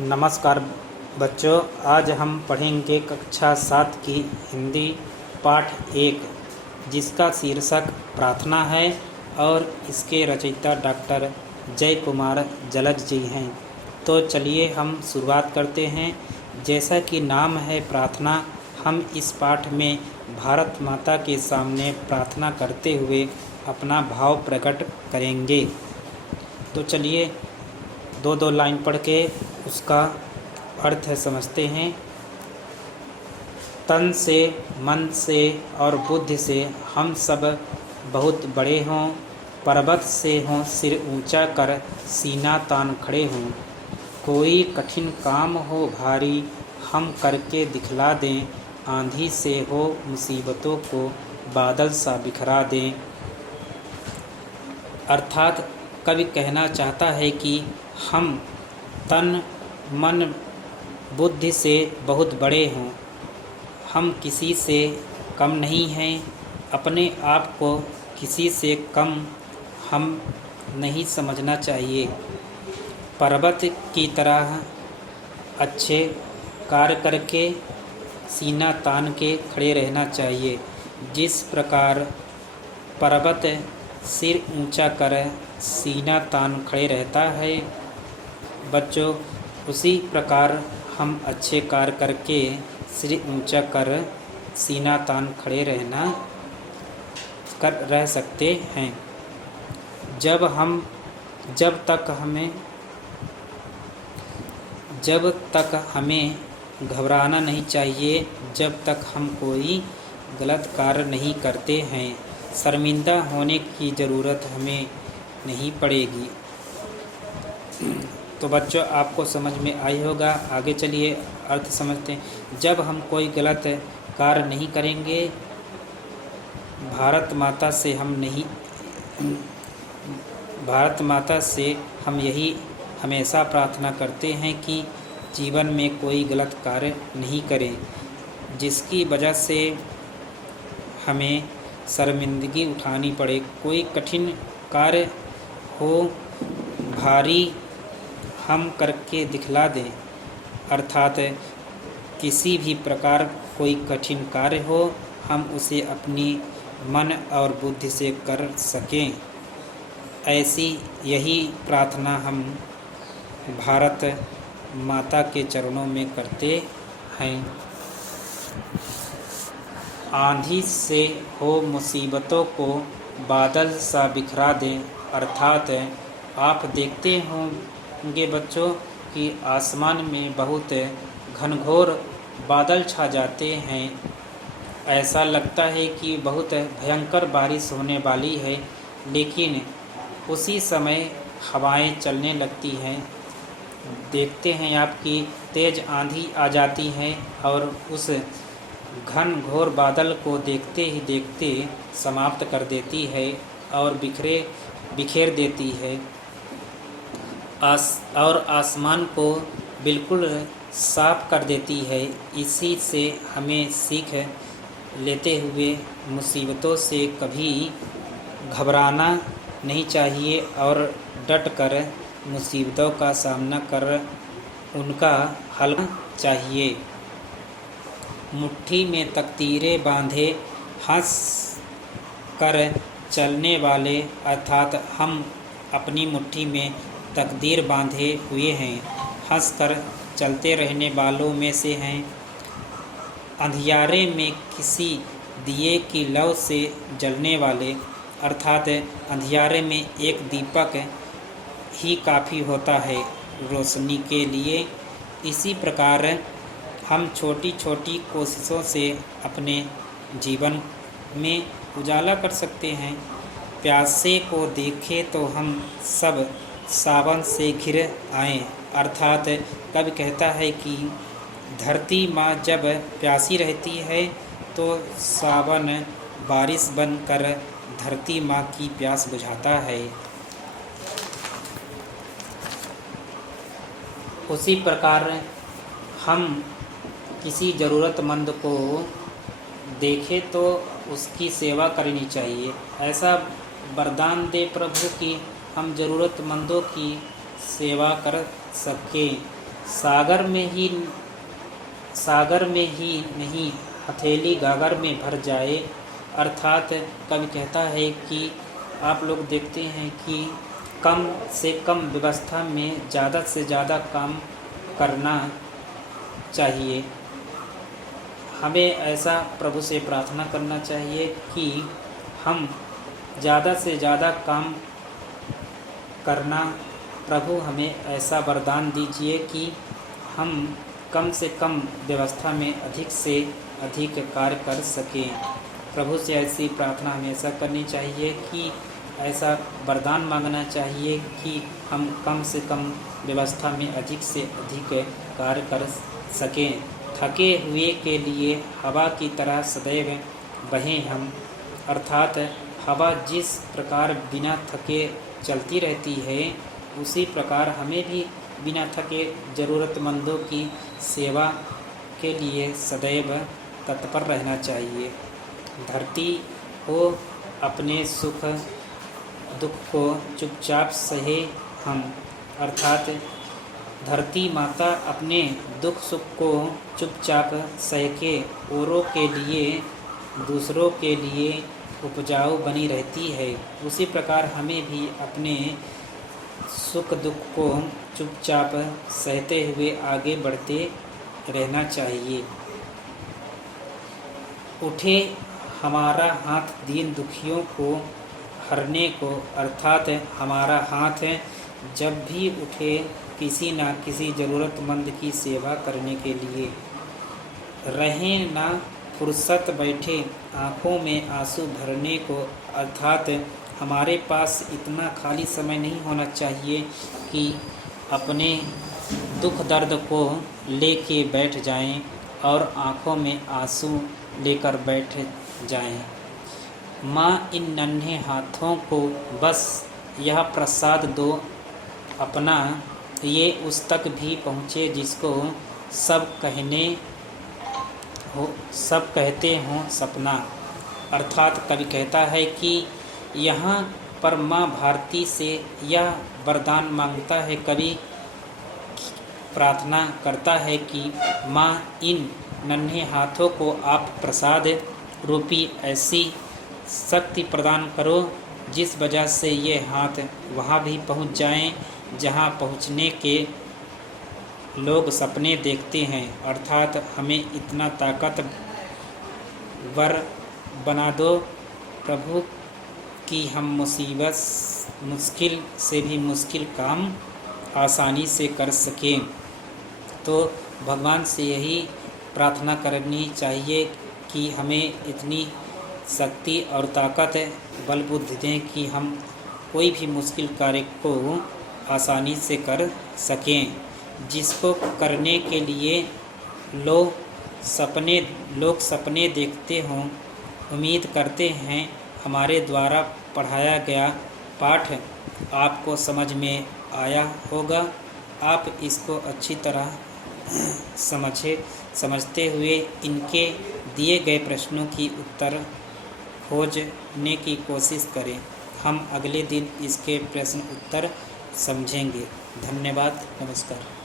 नमस्कार बच्चों, आज हम पढ़ेंगे कक्षा 7 की हिंदी पाठ 1, जिसका शीर्षक प्रार्थना है और इसके रचयिता डॉक्टर जय कुमार जलज जी हैं। तो चलिए हम शुरुआत करते हैं। जैसा कि नाम है प्रार्थना, हम इस पाठ में भारत माता के सामने प्रार्थना करते हुए अपना भाव प्रकट करेंगे। तो चलिए दो लाइन पढ़ के उसका अर्थ समझते हैं। तन से, मन से और बुद्धि से हम सब बहुत बड़े हों, पर्वत से हों सिर ऊंचा कर सीना तान खड़े हों। कोई कठिन काम हो भारी हम करके दिखला दें, आंधी से हो मुसीबतों को बादल सा बिखरा दें। अर्थात कवि कहना चाहता है कि हम तन मन बुद्धि से बहुत बड़े हों, हम किसी से कम नहीं हैं, अपने आप को किसी से कम हम नहीं समझना चाहिए। पर्वत की तरह अच्छे कार्य करके सीना तान के खड़े रहना चाहिए। जिस प्रकार पर्वत सिर ऊंचा कर सीना तान खड़े रहता है बच्चों, उसी प्रकार हम अच्छे कार्य करके सिर ऊंचा कर सीना तान खड़े रह सकते हैं। जब तक हमें घबराना नहीं चाहिए, जब तक हम कोई गलत कार्य नहीं करते हैं। शर्मिंदा होने की ज़रूरत हमें नहीं पड़ेगी। तो बच्चों, आपको समझ में आई होगा। आगे चलिए अर्थ समझते हैं। जब हम कोई गलत कार्य नहीं करेंगे, भारत माता से हम यही हमेशा प्रार्थना करते हैं कि जीवन में कोई गलत कार्य नहीं करें, जिसकी वजह से हमें शर्मिंदगी उठानी पड़े। कोई कठिन कार्य हो भारी हम करके दिखला दें, अर्थात किसी भी प्रकार कोई कठिन कार्य हो हम उसे अपनी मन और बुद्धि से कर सकें। ऐसी यही प्रार्थना हम भारत माता के चरणों में करते हैं। आंधी से हो मुसीबतों को बादल सा बिखरा दें, अर्थात आप देखते होंगे बच्चों कि आसमान में बहुत घनघोर बादल छा जाते हैं। ऐसा लगता है कि बहुत भयंकर बारिश होने वाली है, लेकिन उसी समय हवाएं चलने लगती हैं। देखते हैं आप कि तेज़ आंधी आ जाती है और उस घनघोर बादल को देखते ही देखते समाप्त कर देती है और बिखेर देती है और आसमान को बिल्कुल साफ कर देती है। इसी से हमें सीख लेते हुए मुसीबतों से कभी घबराना नहीं चाहिए और डट कर मुसीबतों का सामना कर उनका हल चाहिए। मुट्ठी में तकदीरें बांधे हंस कर चलने वाले, अर्थात हम अपनी मुट्ठी में तकदीर बांधे हुए हैं, हंस कर चलते रहने वालों में से हैं। अंधियारे में किसी दिए की लौ से जलने वाले, अर्थात अंधियारे में एक दीपक ही काफ़ी होता है रोशनी के लिए। इसी प्रकार हम छोटी छोटी कोशिशों से अपने जीवन में उजाला कर सकते हैं। प्यासे को देखे तो हम सब सावन से घिर आएँ, अर्थात कवि कहता है कि धरती माँ जब प्यासी रहती है तो सावन बारिश बनकर धरती माँ की प्यास बुझाता है। उसी प्रकार हम किसी ज़रूरतमंद को देखें तो उसकी सेवा करनी चाहिए। ऐसा वरदान दे प्रभु कि हम ज़रूरतमंदों की सेवा कर सकें। सागर में ही नहीं हथेली गागर में भर जाए। अर्थात कवि कहता है कि आप लोग देखते हैं कि कम से कम व्यवस्था में ज़्यादा से ज़्यादा काम करना चाहिए। हमें ऐसा प्रभु से प्रार्थना करना चाहिए कि हम ज़्यादा से ज़्यादा काम करना, प्रभु हमें ऐसा वरदान दीजिए कि हम कम से कम व्यवस्था में अधिक से अधिक कार्य कर सकें। प्रभु से ऐसी प्रार्थना हमेशा करनी चाहिए कि ऐसा वरदान मांगना चाहिए कि हम कम से कम व्यवस्था में अधिक से अधिक कार्य कर सकें। थके हुए के लिए हवा की तरह सदैव बहें हम। अर्थात हवा जिस प्रकार बिना थके चलती रहती है, उसी प्रकार हमें भी बिना थके ज़रूरतमंदों की सेवा के लिए सदैव तत्पर रहना चाहिए। धरती को अपने सुख दुख को चुपचाप सहे हम। अर्थात धरती माता अपने दुख सुख को चुपचाप सह के औरों के लिए, दूसरों के लिए उपजाऊ बनी रहती है। उसी प्रकार हमें भी अपने सुख दुख को चुपचाप सहते हुए आगे बढ़ते रहना चाहिए। उठे हमारा हाथ दीन दुखियों को हरने को। अर्थात हमारा हाथ जब भी उठे किसी न किसी ज़रूरतमंद की सेवा करने के लिए, रहें ना फुर्सत बैठे आँखों में आंसू भरने को। अर्थात हमारे पास इतना खाली समय नहीं होना चाहिए कि अपने दुख दर्द को लेके बैठ जाएं और आँखों में आंसू लेकर बैठ जाएं। माँ इन नन्हे हाथों को बस यह प्रसाद दो अपना, ये उस तक भी पहुँचे जिसको सब कहते हों सपना। अर्थात कवि कहता है कि यहाँ पर माँ भारती से यह वरदान मांगता है, कवि प्रार्थना करता है कि माँ इन नन्हे हाथों को आप प्रसाद रूपी ऐसी शक्ति प्रदान करो जिस वजह से ये हाथ वहाँ भी पहुँच जाएं जहाँ पहुँचने के लोग सपने देखते हैं। अर्थात हमें इतना ताकतवर बना दो प्रभु कि हम मुश्किल से भी मुश्किल काम आसानी से कर सकें। तो भगवान से यही प्रार्थना करनी चाहिए कि हमें इतनी शक्ति और ताकत बल बुद्धि दें कि हम कोई भी मुश्किल कार्य को आसानी से कर सकें, जिसको करने के लिए लोग सपने देखते हों। उम्मीद करते हैं हमारे द्वारा पढ़ाया गया पाठ आपको समझ में आया होगा। आप इसको अच्छी तरह समझते हुए इनके दिए गए प्रश्नों की उत्तर खोजने की कोशिश करें। हम अगले दिन इसके प्रश्न उत्तर समझेंगे। धन्यवाद, नमस्कार।